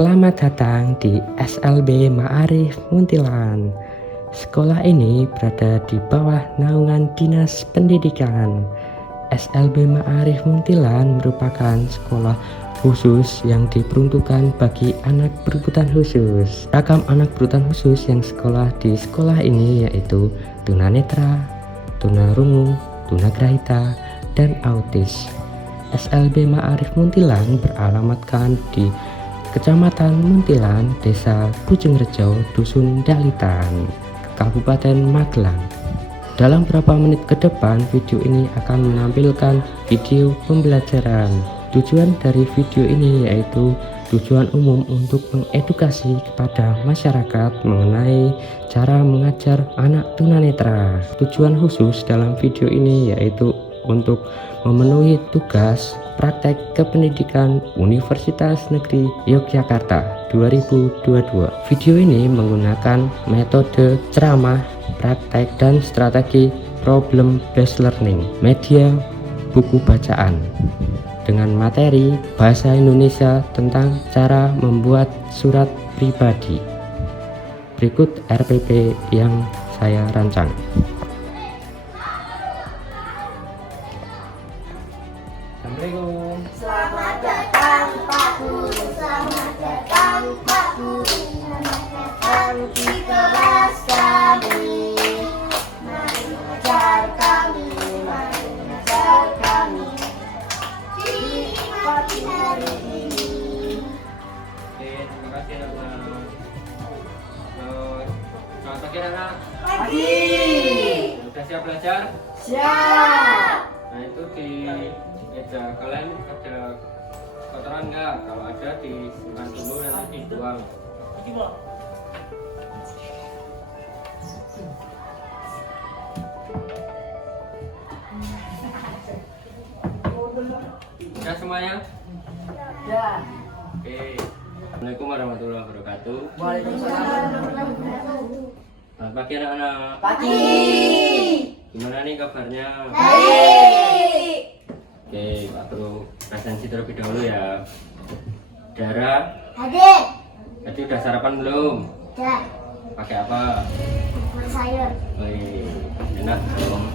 Selamat datang di SLB Ma'arif Muntilan. Sekolah ini berada di bawah naungan Dinas Pendidikan. SLB Ma'arif Muntilan merupakan sekolah khusus yang diperuntukkan bagi anak berkebutuhan khusus. Ragam anak berkebutuhan khusus yang sekolah di sekolah ini yaitu tunanetra, tunarungu, tunagrahita, dan autis. SLB Ma'arif Muntilan beralamatkan di Kecamatan Muntilan, Desa Bujengrejo, Dusun Dalitan, Kabupaten Magelang. Dalam beberapa menit ke depan, video ini akan menampilkan video pembelajaran. Tujuan dari video ini yaitu tujuan umum untuk mengedukasi kepada masyarakat mengenai cara mengajar anak tunanetra. Tujuan khusus dalam video ini yaitu untuk memenuhi tugas praktek kependidikan Universitas Negeri Yogyakarta 2022. Video ini menggunakan metode ceramah, praktek, dan strategi problem based learning, media buku bacaan dengan materi bahasa Indonesia tentang cara membuat surat pribadi. Berikut RPP yang saya rancang. Assalamualaikum. Selamat datang Pak Guru, selamat datang Pak Guru, selamat datang di kelas kami. Mari mengajar kami, mari mengajar kami di pagi hari ini. Oke, terima kasih anak-anak. Selamat pagi anak-anak. Pagi. Sudah siap belajar? Siap. Nah, itu di meja kalian ada kotoran nggak? Kalau ada disimpan dulu nanti dibuang. Sudah semuanya? Ya. Oke. Assalamualaikum warahmatullahi wabarakatuh. Waalaikumsalam. Selamat pagi anak-anak. Pagi. Gimana nih kabarnya? Baik. Oke, Pak Guru presensi terlebih dahulu ya. Dara, Hadir. tadi udah sarapan belum? Ya. Pakai apa? Bubur sayur. Wih, enak dong.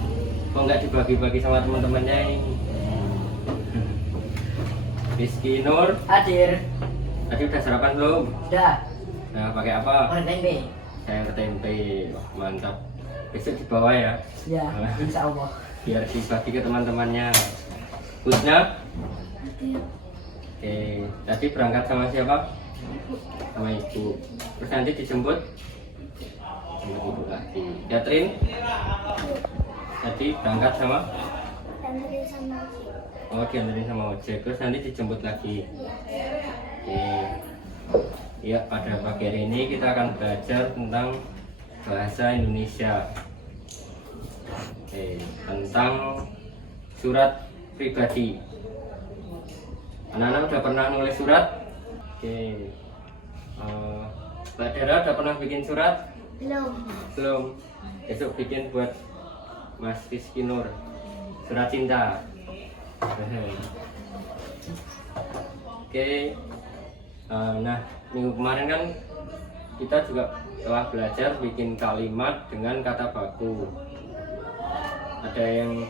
Kok nggak dibagi-bagi sama teman-temannya ini? Rizky Nur, Hadir. tadi udah sarapan belum? Sudah. Nah, pakai apa? Orang tempe. Sayur tempe. Wah, mantap. Besok dibawa ya, Ya. Insya Allah. biar dibagi ke teman-temannya. Husna? Oke, tadi berangkat sama siapa? Sama ibu. Terus nanti dijemput? Jemput ibu lagi. Catherine? Tadi berangkat sama? Oh, dianterin sama ojek. Terus nanti dijemput lagi. Oke. Ya, pada pagi hari ini kita akan belajar tentang bahasa Indonesia. Oke, tentang surat pribadi. Anak-anak udah pernah nulis surat? Oke. Mbak Dara udah pernah bikin surat? Belum. Belum. Besok bikin buat Mas Rizky Nur. Surat cinta. Oke. Nah, minggu kemarin kan kita juga telah belajar bikin kalimat dengan kata baku. Ada yang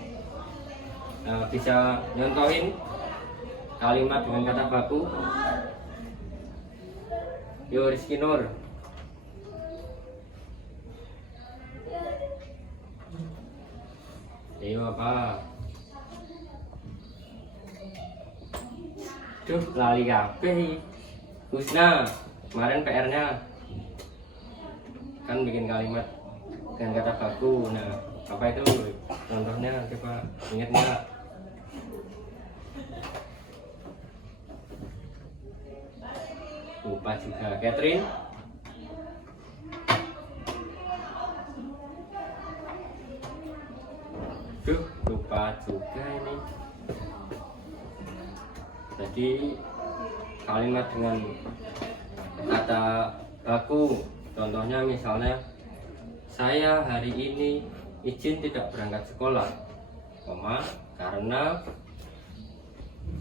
bisa nyontohin kalimat dengan kata baku? Yo, Rizky Nur. Ayo apa? Duh, lali kabeh. Husna, kemarin PR-nya kan bikin kalimat dengan kata baku. Nah, apa itu contohnya? Coba ingat nggak? Lupa juga. Catherine? Duh, lupa juga ini. Jadi kalimat dengan kata baku, contohnya misalnya saya hari ini izin tidak berangkat sekolah, karena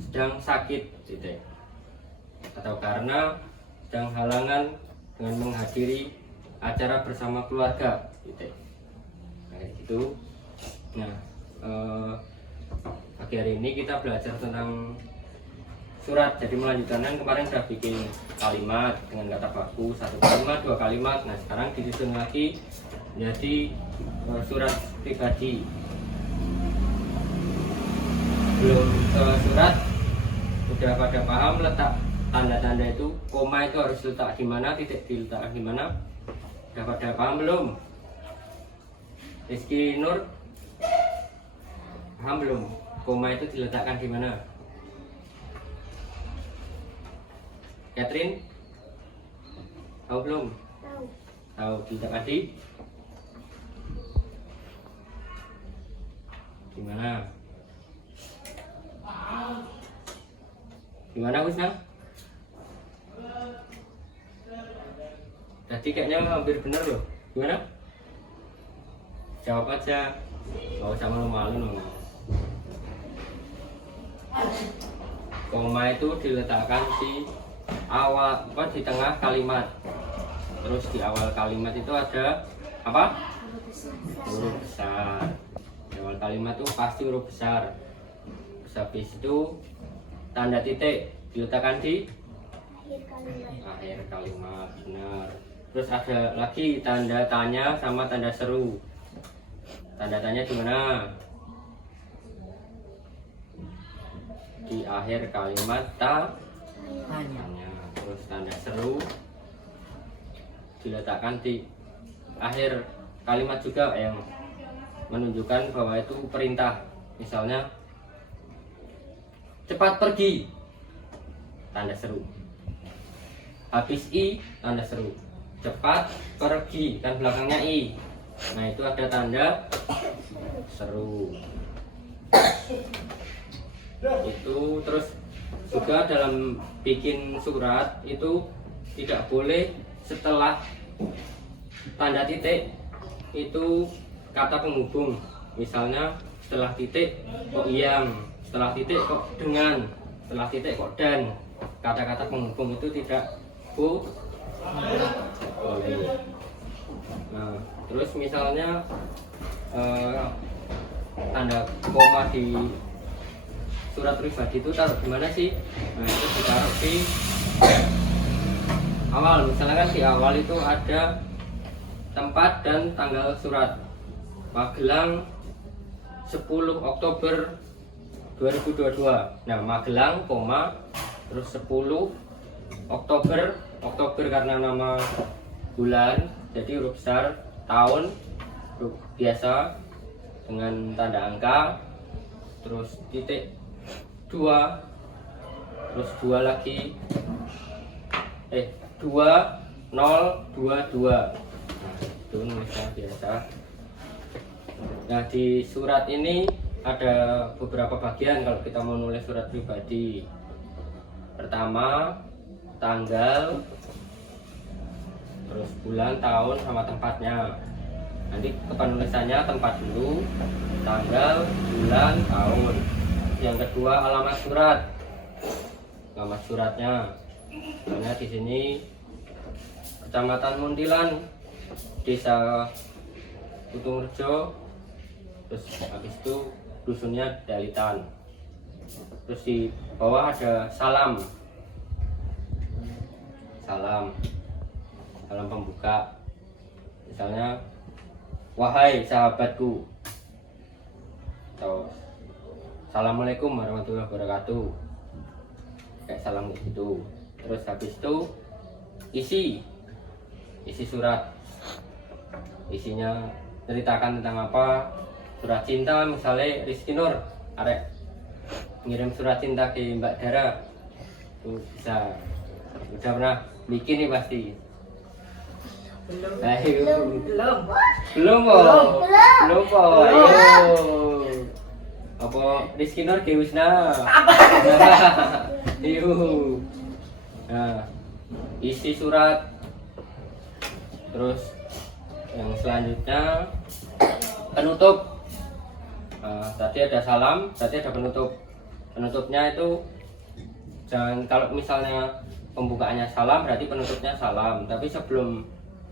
sedang sakit, atau karena sedang halangan dengan menghadiri acara bersama keluarga titik. Nah, kayak gitu. Nah, pagi hari ini kita belajar tentang surat. Jadi melanjutkan kemarin sudah bikin kalimat dengan kata baku, 1 kalimat, 2 kalimat. Nah, sekarang disusun lagi menjadi surat pribadi. Belum ke surat, udah pada paham letak tanda-tanda itu, koma itu harus letak di mana, titik diletakkan di mana. Udah pada paham belum? Rizky Nur, paham belum? Koma itu diletakkan di mana? Catherine, tahu belum? Tahu. Tahu diletakkan di mana? Gimana Wisna? Tadi kayaknya hampir benar loh. Gimana? Jawab aja. Gak usah malu-malu. Koma itu diletakkan di awal, di tengah kalimat. Terus di awal kalimat itu ada apa? Huruf besar. Di awal kalimat itu pasti huruf besar. Terus habis itu tanda titik diletakkan di akhir kalimat. Benar. Terus ada lagi tanda tanya sama tanda seru. Tanda tanya di mana? Di akhir kalimat tanya. Terus tanda seru diletakkan di akhir kalimat juga, yang menunjukkan bahwa itu perintah. Misalnya cepat pergi, tanda seru. Habis i, tanda seru. Cepat pergi, kan belakangnya i. Nah, itu ada tanda seru. Itu terus juga dalam bikin surat itu tidak boleh setelah tanda titik itu kata penghubung. Misalnya setelah titik kok yang, setelah titik kok dengan, setelah titik kok dan. Kata-kata penghubung itu tidak boleh. Nah, terus misalnya tanda koma di surat pribadi itu taruh di mana sih? Nah, itu ditaruh di awal. Misalnya kan di awal itu ada tempat dan tanggal surat. Magelang 10 Oktober 2022. Nah, Magelang, koma, terus 10 Oktober, Oktober karena nama bulan, jadi huruf besar. Tahun huruf biasa dengan tanda angka, terus titik 2, terus 2 lagi, 2022. Nah, itu nulisnya biasa. Nah, di surat ini ada beberapa bagian kalau kita mau nulis surat pribadi. Pertama, tanggal, terus bulan, tahun, sama tempatnya. Nanti kepenulisannya tempat dulu, tanggal, bulan, tahun. Yang kedua, alamat surat. Alamat suratnya. Karena di sini Kecamatan Muntilan, Desa Utumrejo, terus habis itu dusunnya Dalitan. Terus di bawah ada salam pembuka. Misalnya, wahai sahabatku, atau assalamualaikum warahmatullahi wabarakatuh, kayak salam gitu. Terus habis itu isi surat, isinya ceritakan tentang apa. Surat cinta, misalnya Rizky Nur arek ngirim surat cinta ke Mbak Dara, tuh bisa. Udah pernah bikin nih pasti. Belum ayo. Apa Rizky Nur ke Wisna? Yuk. Nah, isi surat. Terus yang selanjutnya penutup. Tadi ada salam, tadi ada penutup. Penutupnya itu jangan, kalau misalnya pembukaannya salam berarti penutupnya salam, tapi sebelum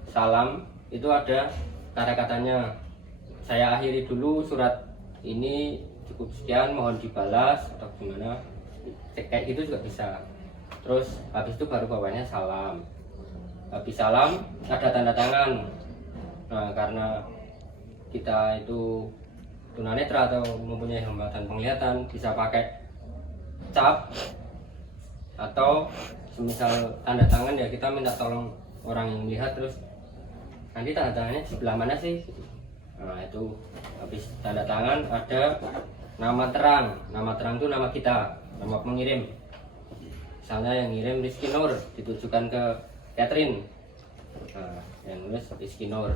salam itu ada kata-katanya. Saya akhiri dulu surat ini, cukup sekian, mohon dibalas atau gimana, kayak gitu juga bisa. Terus habis itu baru bawahnya salam. Habis salam ada tanda tangan. Nah, karena kita itu tunanetra atau mempunyai hambatan penglihatan, bisa pakai cap atau semisal tanda tangan ya kita minta tolong orang yang melihat, terus nanti tanda tangannya di sebelah mana sih. Nah itu habis tanda tangan ada nama terang. Nama terang itu nama kita, nama pengirim. Misalnya yang ngirim Rizky Nur ditujukan ke Catherine, nah yang nulis Rizky Nur.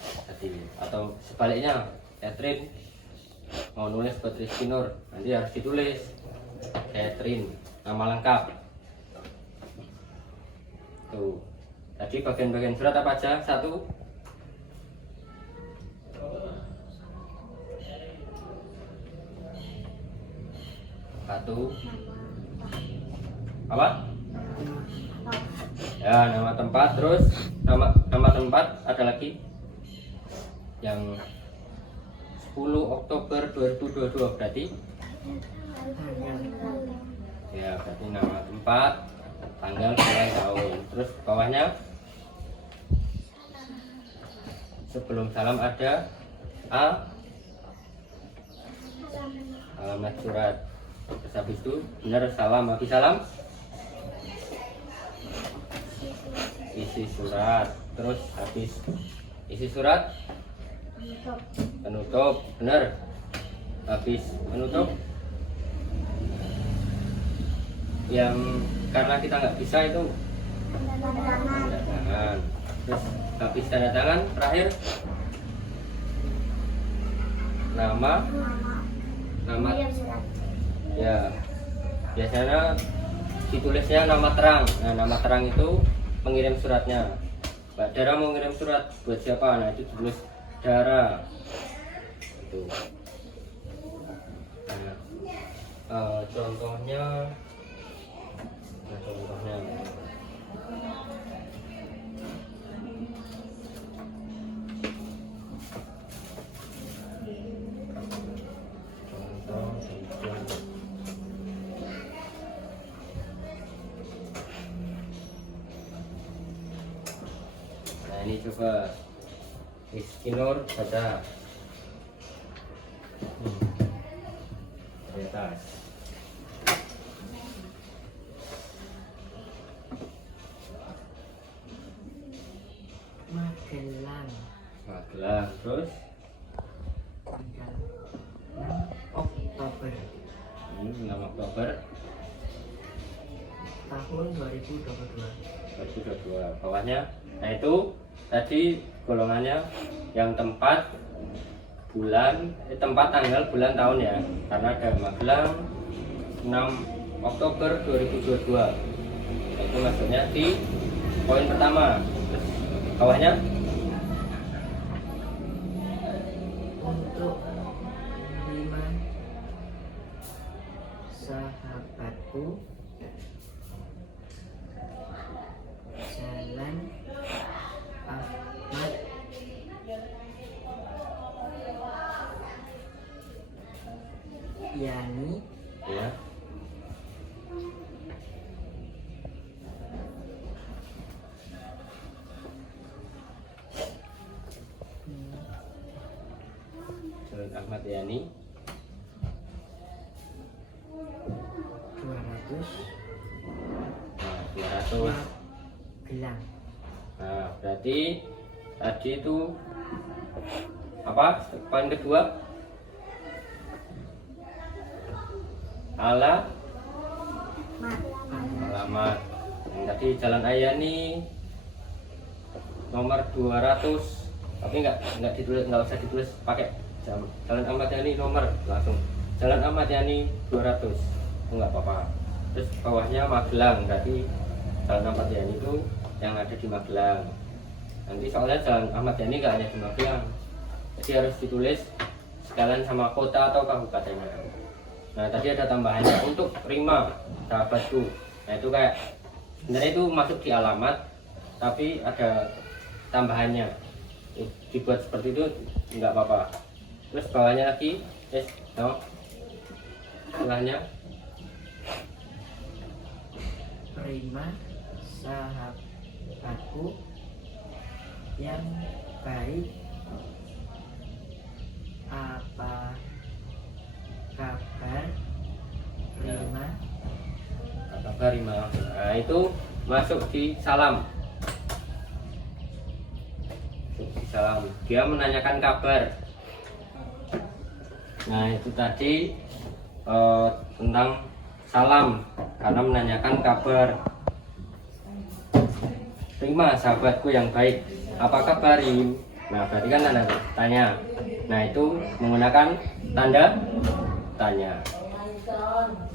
Jadi, atau sebaliknya Catherine mau nulis buat Rizky Nur, nanti harus ditulis Catherine nama lengkap. Tuh tadi bagian-bagian surat apa aja? Satu apa? Ya, nama tempat, terus nama tempat ada lagi yang 10 Oktober 2022 berarti ya, berarti nama tempat, tanggal, bulan, tahun. Terus bawahnya sebelum salam ada alamat surat. Terus habis itu benar salam, habis salam isi surat. Terus habis isi surat penutup, benar. Habis penutup yang karena kita nggak bisa itu tanda tangan. Terus habis tanda tangan terakhir nama ya, biasanya ditulisnya nama terang. Nah nama terang itu pengirim suratnya. Mbak Dara mau ngirim surat buat siapa? Nah itu ditulis Dara itu. Nah, contohnya nah ini coba Rizky Nur baca di atas. Magelang, terus tanggal 6 Oktober 6 Oktober tahun 2022. Bawahnya, nah itu tadi golongannya yang tempat, bulan, tempat, tanggal, bulan, tahun ya. Karena ada Magelang 6 Oktober 2022. Nah, itu maksudnya di poin pertama. Terus bawahnya untuk 5 sahabatku Jalan Ahmad Yani ya. Jalan Ahmad Yani 200 nah, 200. Magelang. Nah berarti tadi itu apa poin kedua? Alamat. Yang tadi Jalan Ayani nomor 200, tapi nggak ditulis, nggak usah ditulis pakai Jalan Ahmad Yani nomor, langsung Jalan Ahmad Yani 200 itu nggak apa-apa. Terus bawahnya Magelang, berarti Jalan Ahmad Yani itu yang ada di Magelang. Nanti soalnya Jalan Ahmad Yani nggak hanya di Magelang, jadi harus ditulis sekalian sama kota atau kabupatennya. Nah tadi ada tambahannya untuk Rima sahabatku, nah itu kayak sebenarnya itu masuk di alamat, tapi ada tambahannya. Dibuat seperti itu nggak apa-apa. Terus bawahnya lagi, no, setelahnya Prima sahabatku yang baik, apa kabar Prima? kabar Rima. Nah itu masuk di salam. Masuk di salam. Dia menanyakan kabar. Nah itu tadi tentang salam karena menanyakan kabar. Prima sahabatku yang baik, apa kabar Rim? Nah berarti kan tanda tanya. Nah itu menggunakan tanda tanya.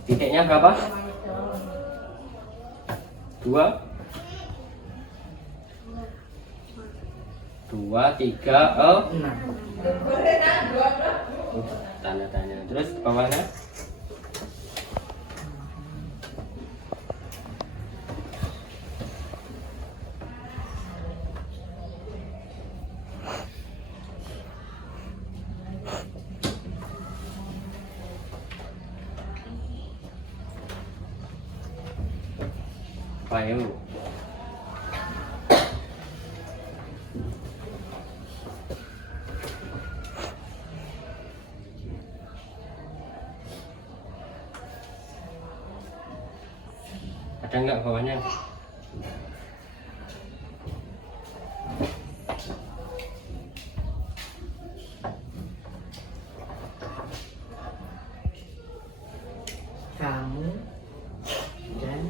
Titiknya berapa? 2 2, 3, 6. Tanda tanya. Terus bawahnya Payu. Ada nggak bawahnya? Kamu dan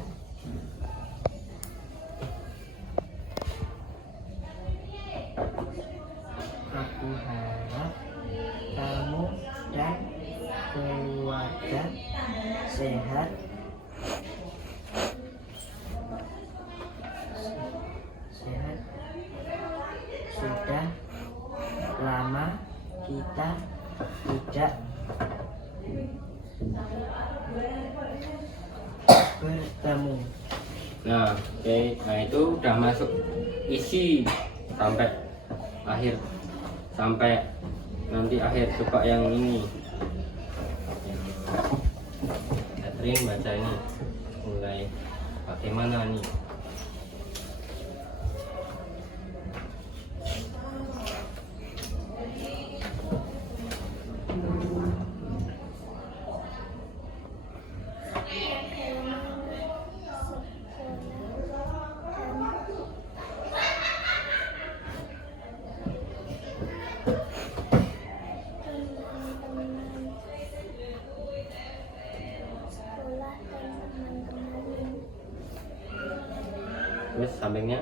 aku harap kamu dan keluarga sehat, sudah lama kita tidak bertemu. Nah, oke. Nah, itu udah masuk isi sampai akhir. Sampai nanti akhir. Coba yang ini. Catherine baca ini. Mulai bagaimana nih? Terus sampingnya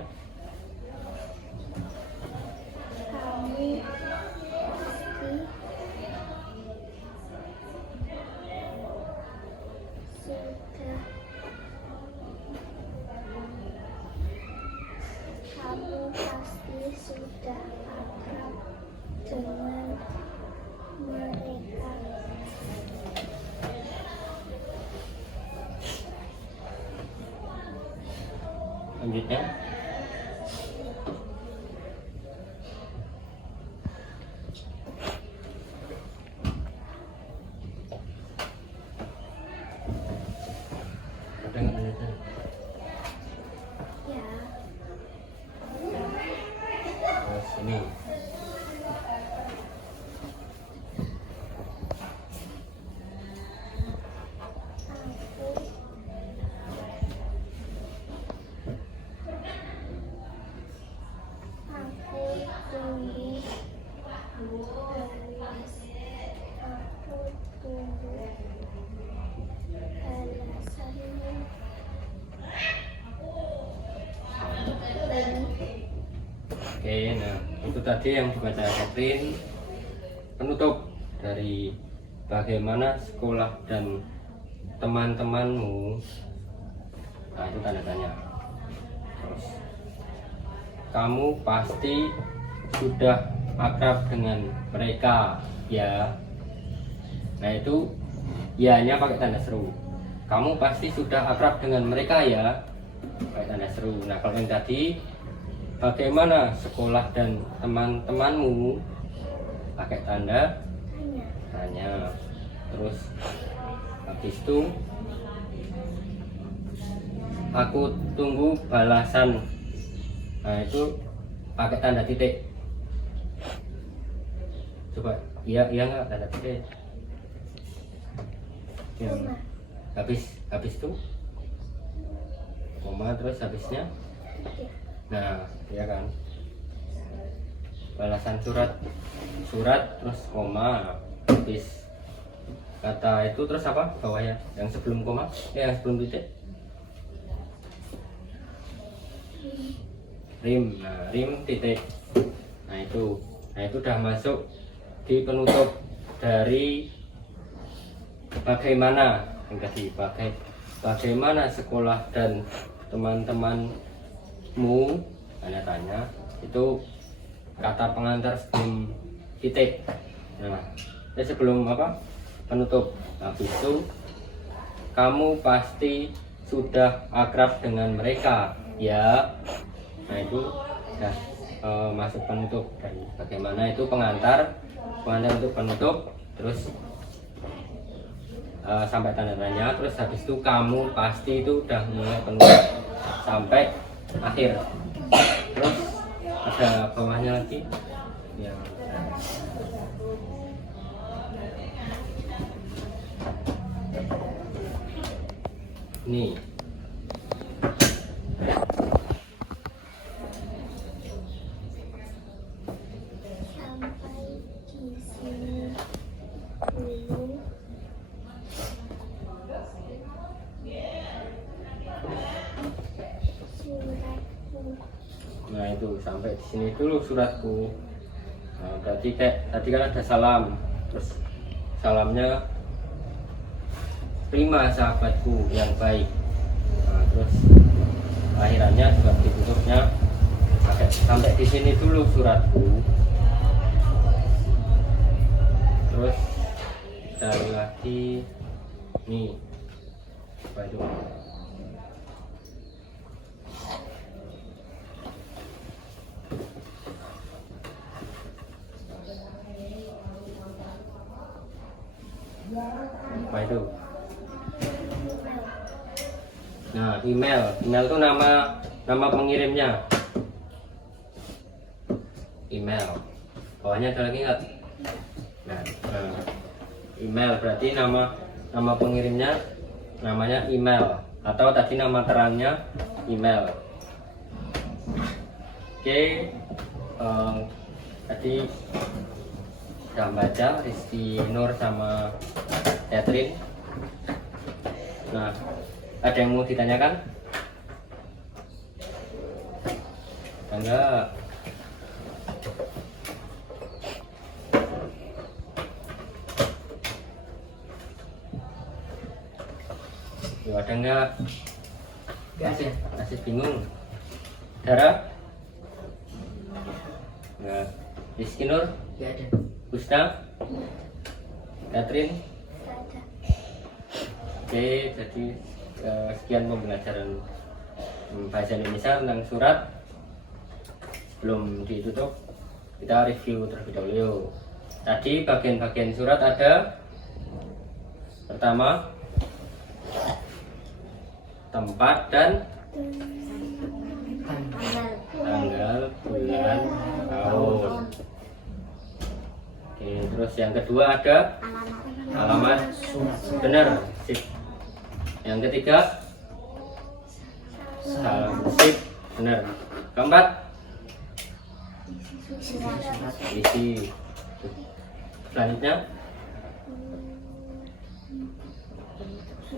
Kami pasti sudah akrab dengan mereka. lanjutnya. Ada nggak lanjutnya? Ya, Terus ini. aku tunggu balasanmu. Oke, nah itu tadi yang dibaca Catherine, penutup dari bagaimana sekolah dan teman-temanmu. Nah itu tanda tanya. Terus kamu pasti sudah akrab dengan mereka, ya. Nah itu ya-nya pakai tanda seru. Kamu pasti sudah akrab dengan mereka, ya. pakai tanda seru. Nah kalau yang tadi, bagaimana sekolah dan teman-temanmu, pakai tanda tanya. Terus habis itu aku tunggu balasan. Nah itu pakai tanda titik. Coba iya nggak tanda titik ya. Habis itu koma, terus habisnya nah ya kan, balasan surat terus koma, habis kata itu terus apa bawahnya yang sebelum koma yang sebelum titik, rim. Nah rim titik. Nah itu udah masuk di penutup dari bagaimana yang tadi, bagaimana sekolah dan teman-temanmu, tanya itu kata pengantar sebelum titik. Nah sebelum apa penutup. Habis itu kamu pasti sudah akrab dengan mereka ya. Nah itu sudah masuk penutup. Dan bagaimana itu pengantar untuk penutup, terus sampai tanda tanya, terus habis itu kamu pasti itu udah mulai penutup sampai akhir. Terus ada bawahnya lagi yang ini. Sampai di sini dulu. Suratku. Nah itu sampai di sini dulu suratku. Nah, berarti kayak tadi kan ada salam, terus salamnya prima sahabatku yang baik. Nah, terus akhirannya juga ditutupnya sampai di sini dulu suratku. Terus dari lagi nih apa itu? Apa itu? Nah email itu nama pengirimnya, email. Bawahnya ada lagi nggak? Nah, email berarti nama pengirimnya namanya email, atau tadi nama terangnya email. Oke, tadi udah baca Rizky Nur sama Catherine. Nah, ada yang mau ditanyakan? Enggak. Yuk, ada enggak? Masih bingung. Dara? Enggak. Rizky Nur? Gak ada. Gustav? Catherine? Ada. Oke, jadi sekian pembelajaran bahasa Indonesia tentang surat. Sebelum ditutup, kita review terlebih dahulu yuk. Tadi bagian-bagian surat ada pertama tempat dan tanggal, bulan, tahun. Oke, terus yang kedua ada alamat. Benar, sip. Yang ketiga salam, sip, benar. Keempat isi. Selanjutnya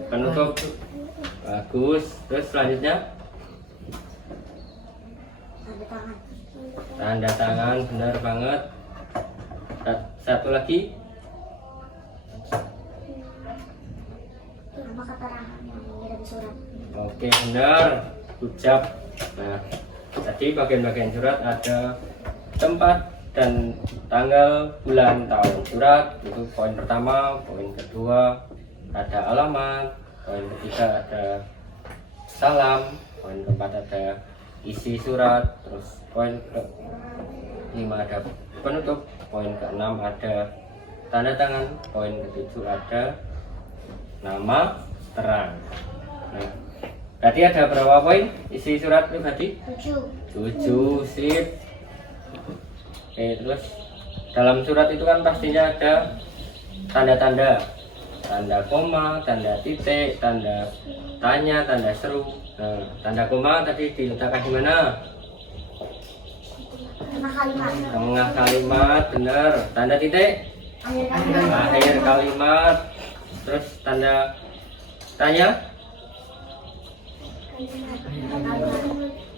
penutup, bagus. Terus selanjutnya tanda tangan, benar banget. Satu lagi oke, benar, ucap. Nah, tadi bagian-bagian surat ada tempat dan tanggal, bulan, tahun surat. Itu poin pertama. Poin kedua ada alamat. Poin ketiga ada salam. Poin keempat ada isi surat. Terus poin ke-5 ada penutup. Poin ke-6 ada tanda tangan. Poin ke-7 ada nama terang. Nah, berarti ada berapa poin isi surat itu tadi? 7. Sip. Oke, terus dalam surat itu kan pastinya ada tanda-tanda, tanda koma, tanda titik, tanda tanya, tanda seru. Nah, tanda koma tadi diletakkan di mana? Tengah kalimat, benar. Tanda titik? Akhir kalimat. Terus tanda tanya?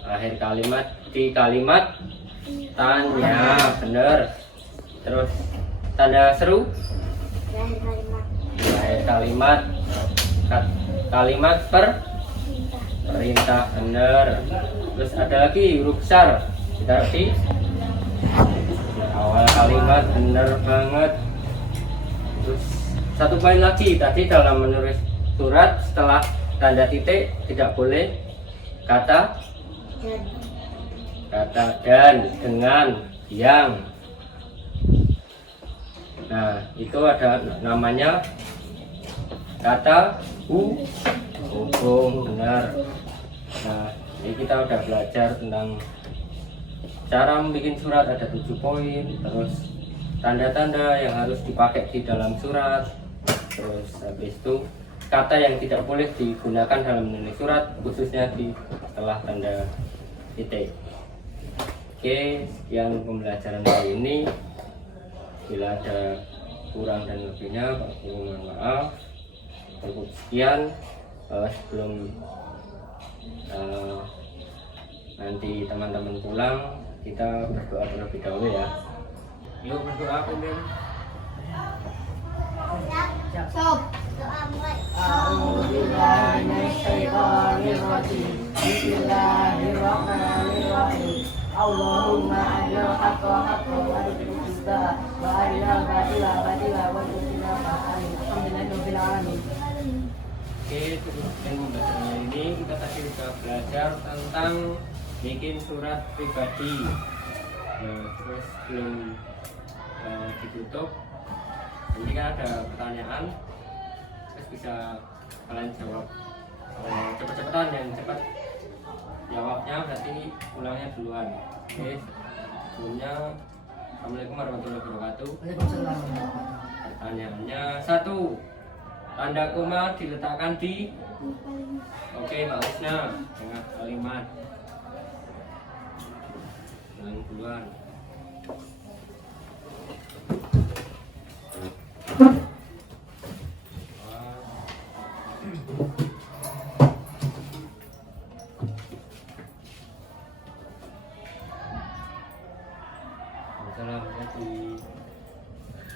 Akhir kalimat, di kalimat tanya, benar. Terus tanda seru? Akhir kalimat, kalimat perintah, benar. Terus ada lagi huruf besar, berarti awal kalimat, benar banget. Terus satu poin lagi, tadi dalam menulis surat setelah tanda titik tidak boleh kata dan, dengan, yang. Nah, itu ada namanya kata hubung, benar. Nah, ini kita udah belajar tentang cara membuat surat, ada 7 poin. Terus tanda-tanda yang harus dipakai di dalam surat. Terus habis itu kata yang tidak boleh digunakan dalam menulis surat, khususnya di setelah tanda titik. Oke, sekian pembelajaran kali ini. Bila ada kurang dan lebihnya, mohon maaf. Cukup sekian. Sebelum nanti teman-teman pulang, kita berdoa terlebih dahulu ya. Yuk berdoa, Pimpin. Allahumma arina al-haqqa haqqan warzuqna ittiba'ah wa arina al-batila batilan warzuqna ijtinabah. Alhamdulillahirabbil alamin. Oke, cukup sekian pembelajaran ini. Kita tadi sudah belajar tentang bikin surat pribadi. Nah, terus belum ditutup, ini kan ada pertanyaan, terus bisa kalian jawab cepet-cepetan, yang cepat jawabnya berarti ulangnya duluan. Oke, sebelumnya Assalamualaikum warahmatullahi wabarakatuh. Pertanyaannya 1, tanda koma diletakkan di. Oke, Mbak Usna, tengah kalimat. Ulang duluan.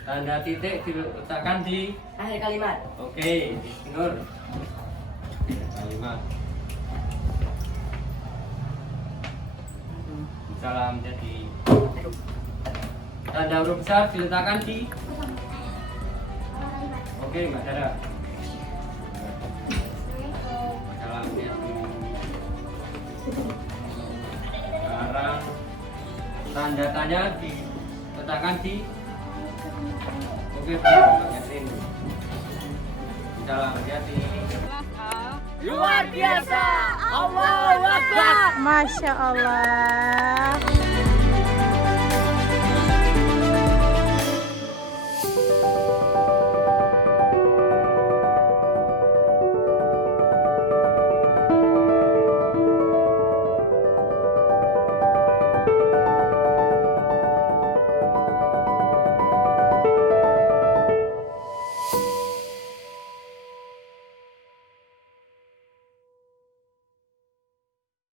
Tanda titik diletakkan di Akhir kalimat. Oke, Nur. Kalimat. Salam. Jadi tanda huruf besar diletakkan di. Oke, Mbak Dara. Salam. Jadi sekarang tanda tanya diletakkan di. Oke, Mbak Catherine. Salam. Hati-hati. Luar biasa. Allahu Akbar. Masya Allah.